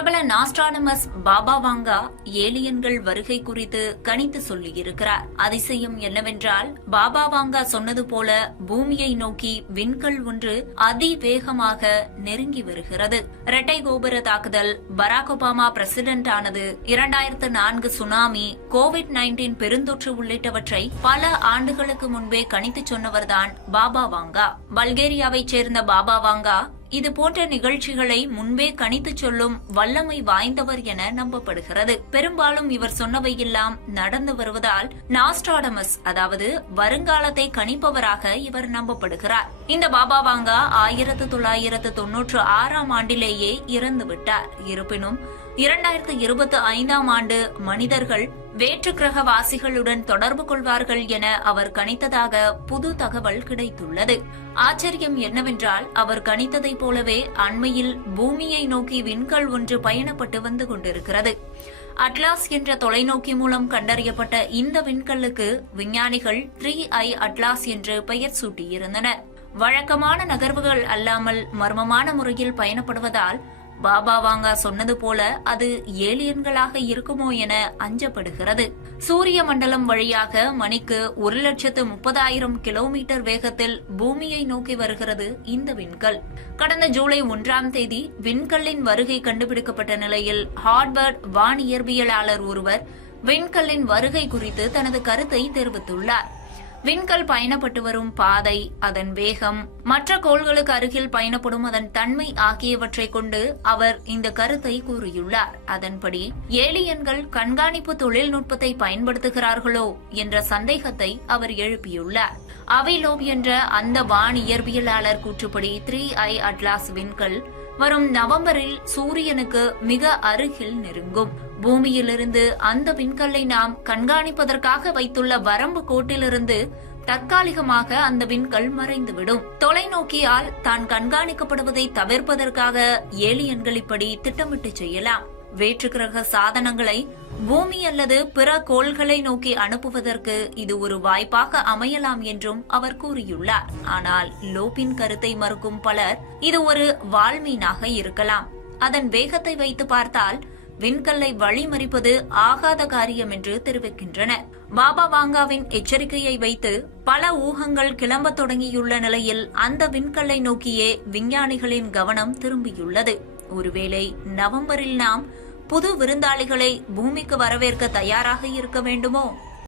பிரபல நாஸ்ட்ராடமஸ் பாபா வாங்கா ஏலியன்கள் வருகை குறித்து கணித்து சொல்லியிருக்கிறார். அதிசயம் என்னவென்றால், பாபா வாங்கா சொன்னது போல பூமியை நோக்கி விண்கல் ஒன்று அதிவேகமாக நெருங்கி வருகிறது. இரட்டை கோபுர தாக்குதல், பராக் ஒபாமா பிரசிடென்ட் ஆனது, 2004 சுனாமி, COVID-19 பெருந்தொற்று உள்ளிட்டவற்றை பல ஆண்டுகளுக்கு முன்பே கணித்து சொன்னவர்தான் பாபா வாங்கா. பல்கேரியாவைச் சேர்ந்த பாபா வாங்கா இது போன்ற நிகழ்ச்சிகளை முன்பே கணித்து சொல்லும் வல்லமை வாய்ந்தவர் என நம்பப்படுகிறது. பெரும்பாலும் இவர் சொன்னவையெல்லாம் நடந்து வருவதால் நாஸ்ட்ராடமஸ், அதாவது வருங்காலத்தை கணிப்பவராக இவர் நம்பப்படுகிறார். இந்த பாபா வாங்கா 1996 ஆண்டிலேயே இறந்துவிட்டார். இருப்பினும் 2025 ஆண்டு மனிதர்கள் வேற்று கிரகவாசிகளுடன் தொடர்பு கொள்வார்கள் என அவர் கணித்ததாக புது தகவல் கிடைத்துள்ளது. ஆச்சரியம் என்னவென்றால், அவர் கணித்ததைப் போலவே அண்மையில் பூமியை நோக்கி விண்கல் ஒன்று பயணப்பட்டு வந்து கொண்டிருக்கிறது. அட்லாஸ் என்ற தொலைநோக்கி மூலம் கண்டறியப்பட்ட இந்த விண்கல்லுக்கு விஞ்ஞானிகள் 3i அட்லாஸ் என்று பெயர் சூட்டியிருந்தனர். வழக்கமான நகர்வுகள் அல்லாமல் மர்மமான முறையில் பயணப்படுவதால் பாபா வாங்கா சொன்னது போல அது ஏலியன்களாக இருக்குமோ என அஞ்சப்படுகிறது. சூரிய மண்டலம் வழியாக மணிக்கு 1,30,000 கிலோமீட்டர் வேகத்தில் பூமியை நோக்கி வருகிறது இந்த விண்கல். கடந்த ஜூலை 1ஆம் தேதி விண்கல்லின் வருகை கண்டுபிடிக்கப்பட்ட நிலையில் ஹார்வர்ட் வானியற்பியலாளர் ஒருவர் விண்கல்லின் வருகை குறித்து தனது கருத்தை தெரிவித்துள்ளார். விண்கல் பயணப்பட்டு வரும் பாதை, அதன் வேகம், மற்ற கோள்களுக்கு அருகில் பயணப்படும் அதன் தன்மை ஆகியவற்றை கொண்டு அவர் இந்த கருத்தை கூறியுள்ளார். அதன்படி ஏலியன்கள் கண்காணிப்பு தொழில்நுட்பத்தை பயன்படுத்துகிறார்களோ என்ற சந்தேகத்தை அவர் எழுப்பியுள்ளார். அவிலோப் என்ற அந்த வானியற்பியலாளர் கூற்றுப்படி 3i அட்லாஸ் விண்கல் வரும் நவம்பரில் சூரியனுக்கு மிக அருகில் நெருங்கும். பூமியிலிருந்து அந்த விண்கல்லை நாம் கண்காணிப்பதற்காக வைத்துள்ள வரம்பு கோட்டிலிருந்து தற்காலிகமாக அந்த விண்கல் மறைந்துவிடும். தொலைநோக்கியால் தான் கண்காணிக்கப்படுவதை தவிர்ப்பதற்காக ஏலியன்கள் இப்படி திட்டமிட்டு செய்யலாம். வேற்று கிரக சாதனங்களை பூமி அல்லது பிற கோள்களை நோக்கி அனுப்புவதற்கு இது ஒரு வாய்ப்பாக அமையலாம் என்றும் அவர் கூறியுள்ளார். ஆனால் லோப்பின் கருத்தை மறுக்கும் பலர் இது ஒரு வால்மீனாக இருக்கலாம். அதன் வேகத்தை வைத்து பார்த்தால் விண்கல்லை வழிமறிப்பது ஆகாத காரியம் என்று தெரிவிக்கின்றனர். பாபா வாங்காவின் எச்சரிக்கையை வைத்து பல ஊகங்கள் கிளம்ப தொடங்கியுள்ள நிலையில் அந்த விண்கல்லை நோக்கியே விஞ்ஞானிகளின் கவனம் திரும்பியுள்ளது. ஒருவேளை நவம்பரில் நாம் புது விருந்தாளிகளை பூமிக்கு வரவேற்க தயாராக இருக்க வேண்டுமோ?